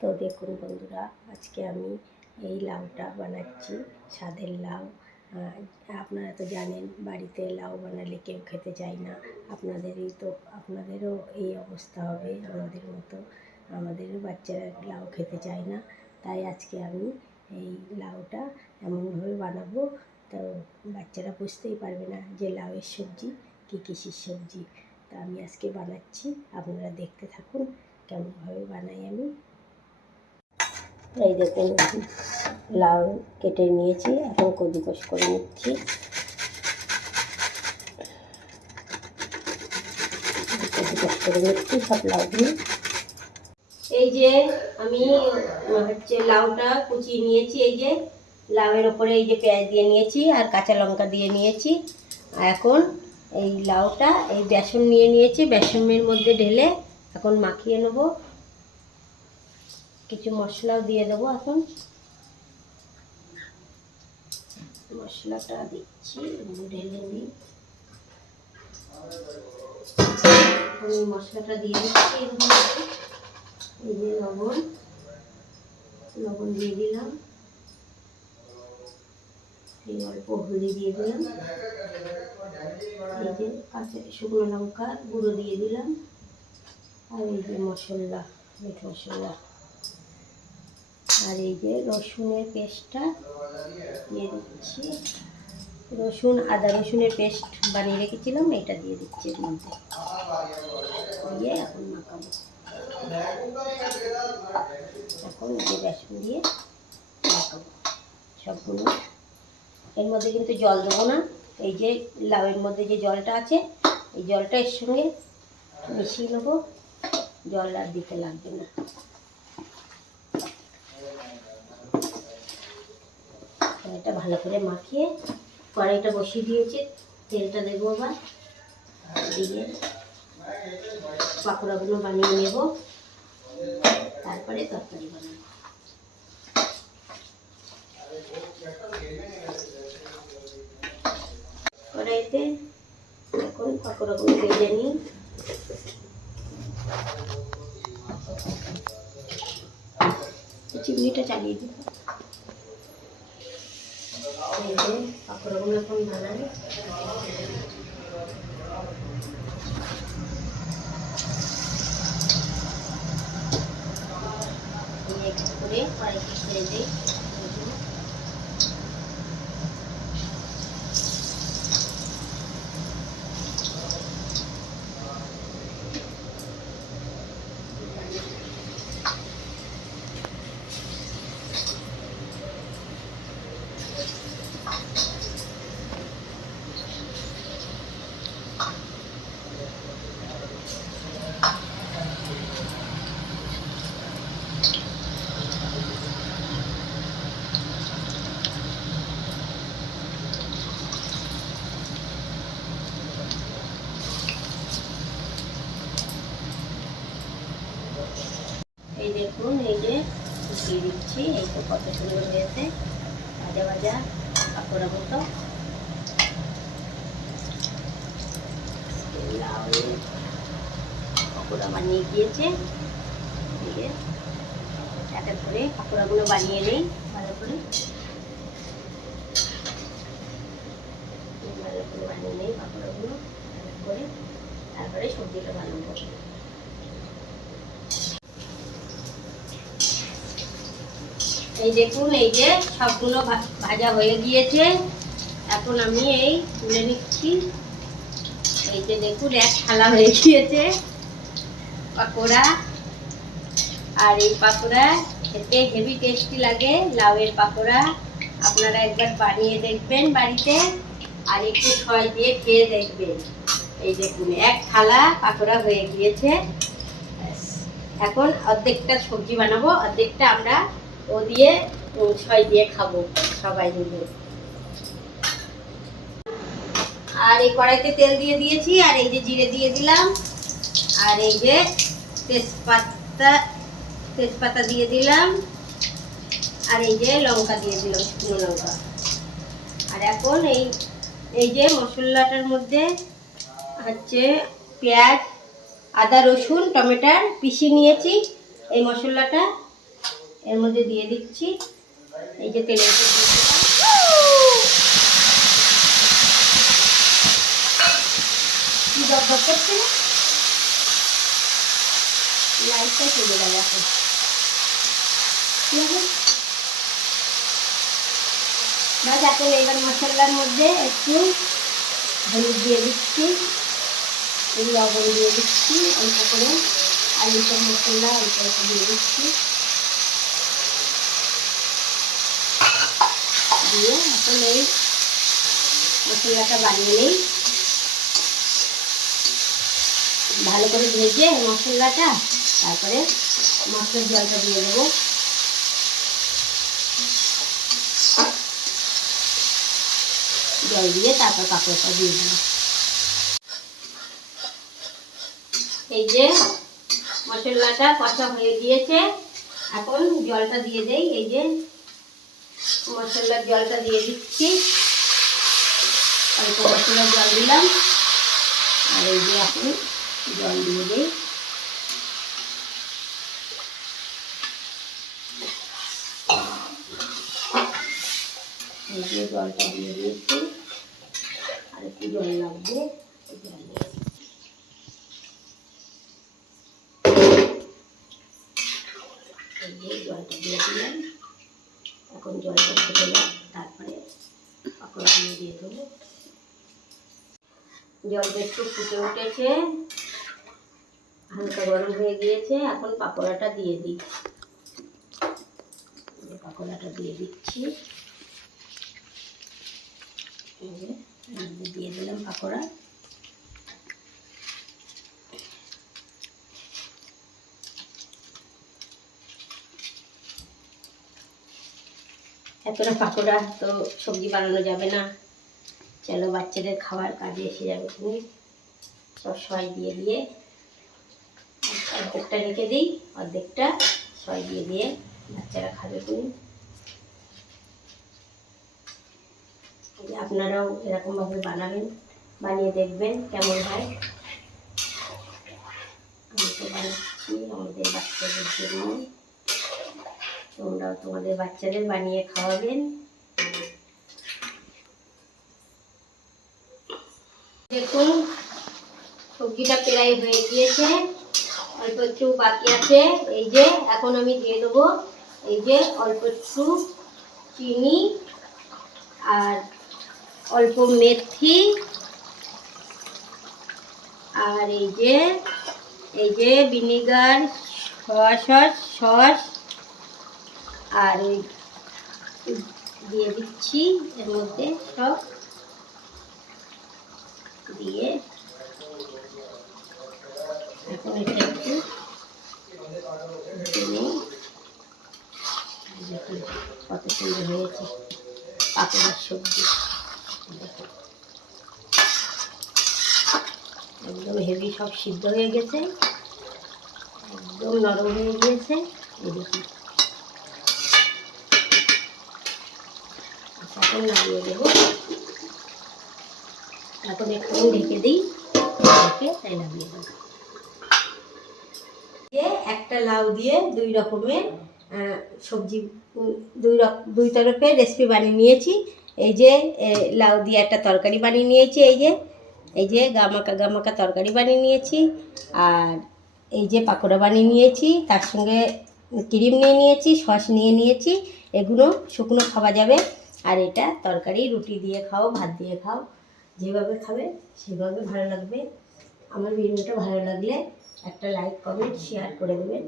তো দেখুন বন্ধুরা, আজকে আমি এই লাউটা বানাচ্ছি, স্বাদের লাউ। আপনারা তো জানেন বাড়িতে লাউ বানালে কেউ খেতে চায় না। আপনাদেরও এই অবস্থা হবে আমাদের মতো। আমাদেরও বাচ্চারা লাউ খেতে চায় না। তাই আজকে আমি এই লাউটা এমনভাবে বানাবো, তো বাচ্চারা বুঝতেই পারবে না যে লাউয়ের সবজি কী কিসের সবজি। তা আমি আজকে বানাচ্ছি, আপনারা দেখতে থাকুন কেমনভাবে বানাই আমি। এই দেখুন, লাউ কেটে নিয়েছি, এখন কচি করে নিচ্ছি। কচি করে নিচ্ছি সব লাউগুলো। এই যে আমি লাউটা কুচিয়ে নিয়েছি। এই যে লাউয়ের ওপরে এই যে পেঁয়াজ দিয়ে নিয়েছি আর কাঁচা লঙ্কা দিয়ে নিয়েছি। এখন এই লাউটা এই বেসন নিয়ে নিয়েছি, বেসনের মধ্যে ঢেলে এখন মাখিয়ে নেব। কিছু মশলাও দিয়ে দেবো। এখন মশলাটা দিচ্ছি, ঢেলে দিই। আমি মশলাটা দিয়ে দিচ্ছি। এই যে লবণ দিয়ে দিলাম, এই অল্প হলদি দিয়ে দিলাম, এই যে কাঁচা শুকনো লঙ্কা গুঁড়ো দিয়ে দিলাম, আর এই যে মশলা, মিট মশলা, আর এই যে রসুনের পেস্টটা দিয়ে দিচ্ছি। আদা রসুনের পেস্ট বানিয়ে রেখেছিলাম, এটা দিয়ে দিচ্ছি এর মধ্যে। দিয়ে এখন মাখাবো। এখন এই যে বেসন দিয়ে মাখাবো সবগুলো। এর মধ্যে কিন্তু জল দেবো না। এই যে লাউয়ের মধ্যে যে জলটা আছে, এই জলটা এর সঙ্গে মিশিয়ে নেবো। জল আর দিতে লাগবে না। এটা ভালো করে মাখিয়ে কড়াইটা বসিয়ে দিয়েছি, তেলটা দেবো। আবার দিয়ে পাকোড়াগুলো বানিয়ে নেব, তারপরে তরকারি বানাবো। কড়াইতে এখন পাকোড়াগুলো ভেজে নিই। চিমনিটা চালিয়ে দিই। এই যে পাকোড়াগুলো এখন বানাই। একটু করে কড়াইতে ছেড়ে দিই। এই দেখুন, এই যে দিয়ে দিচ্ছি। এই তো কত সুন্দর হয়েছে ভাজা ভাজা পাকোড়া মতো। লাউ পাকোড়া বানিয়ে দিয়েছে। দিয়ে একটা করে পাকোড়াগুলো বানিয়ে নেই ভালো করে বানিয়ে নেই পাকোড়াগুলো করে, তারপরে সবজিটা বানাবো। এই দেখুন, এই যে সবগুলো ভাজা হয়ে গিয়েছে। এখন আমি এই তুলে নিচ্ছি। এই যে দেখুন, এক থালা হয়ে গিয়েছে পাকোড়া। আর এই পাকোড়া খেতে হেভি টেস্টি লাগে, লাউয়ের পাকোড়া। আপনারা একবার বানিয়ে দেখবেন বাড়িতে, আর একটু ছয় দিয়ে খেয়ে দেখবেন। এই দেখুন, এক থালা পাকোড়া হয়ে গিয়েছে। এখন অর্ধেকটা সবজি বানাবো, অর্ধেকটা আমরা ও দিয়ে ছয় দিয়ে খাবো সবাই মিলে। আর এই কড়াইতে তেল দিয়ে দিয়েছি, আর এই যে জিরে দিয়ে দিলাম, আর এই যে তেজপাতা দিয়ে দিলাম, আর এই যে লঙ্কা দিয়ে দিলাম, শুকনো লঙ্কা। আর এখন এই যে মশলাটার মধ্যে হচ্ছে পেঁয়াজ, আদা রসুন টমেটো পিষে নিয়েছি। এই মশলাটা এর মধ্যে দিয়ে দিচ্ছি এই যে তেলের উপর দিয়ে দিলাম। কি দরকার করছে না, লাইটটা চলে গেল এখন। ঠিক আছে, বাস এখন এবার মশলার মধ্যে একটু হলুদ দিয়ে দিচ্ছি, লবণ দিয়ে দিচ্ছি অল্প করে, আর এইসব মশলা অল্প অল্প দিয়ে দিচ্ছি, দিয়ে এখন এই মশলাটা বানিয়ে নিই। ভালো করে ভেজে মশলাটা তারপরে মশলার জলটা দিয়ে দেবো। জল দিয়ে তারপর কাঁকড়াটা দিয়ে দেবো। এই যে মশলাটা কষা হয়ে গিয়েছে, এখন জলটা দিয়ে দেই। এই যে মশলার জলটা দিয়ে দিচ্ছি, অল্প মশলার জল দিলাম, আর এই যে এখন জল দিয়ে দিই। এই যে জলটা দিয়ে দিয়েছি, আর একটু জল লাগবে, এই যে জলটা দিয়ে দিলাম। এখন জলটা ফুটে যাক, তারপরে পাকোড়াগুলো দিয়ে দেবো। জলটা একটু ফুটে উঠেছে, হালকা গরম হয়ে গিয়েছে, এখন পাকোড়াটা দিয়ে দিই। পাকোড়াটা দিয়ে দিচ্ছি, দিয়ে দিলাম পাকোড়া। এতটা পাকোড়া তো সবজি বানানো যাবে না, চলো বাচ্চাদের খাবার কাজে এসে যাবে। তুমি সব সয় দিয়ে দিয়ে অর্ধেকটা রেখে দিই, অর্ধেকটা সয় দিয়ে দিয়ে বাচ্চারা খাবে। তুমি আপনারাও এরকমভাবে বানাবেন, বানিয়ে দেখবেন কেমন হয়। আমি তো বানাচ্ছি আমাদের বাচ্চাদের জন্য, তোমরাও তোমাদের বাচ্চাদের বানিয়ে খাওয়াবেন। দেখুন সবজিটা প্রায় হয়ে গিয়েছে, অল্প একটু বাকি আছে। এই যে এখন আমি দিয়ে দেবো এই যে অল্প একটু চিনি, আর অল্প মেথি, আর এই যে ভিনিগার, সস, আর ওই দিয়ে দিচ্ছি এর মধ্যে সব দিয়ে। এখন এটা একটু কত সুন্দর হয়েছে পাকোড়ার সবজি, একদম হেভি, সব সিদ্ধ হয়ে গেছে, একদম নরম হয়ে গিয়েছে। এই দেখুন, এখন নামিয়ে দেবো। এখন একটু ঢেকে দিই, ঢেকে তাই নামিয়ে দেবো। একটা লাউ দিয়ে দুই রকমের সবজি, দুই তরফের রেসিপি বানিয়ে নিয়েছি। এই যে লাউ দিয়ে একটা তরকারি বানিয়ে নিয়েছি, এই যে গামাকা তরকারি বানিয়ে নিয়েছি, আর এই যে পাকোড়া বানিয়ে নিয়েছি, তার সঙ্গে ক্রিম নিয়ে নিয়েছি, সস নিয়ে নিয়েছি। এগুলো শুকনো খাওয়া যাবে, আর এটা তরকারি রুটি দিয়ে খাও, ভাত দিয়ে খাও, যেভাবে খাবে সেভাবে ভালো লাগবে। আমার ভিডিওটা ভালো লাগলে একটা লাইক, কমেন্ট, শেয়ার করে দেবেন।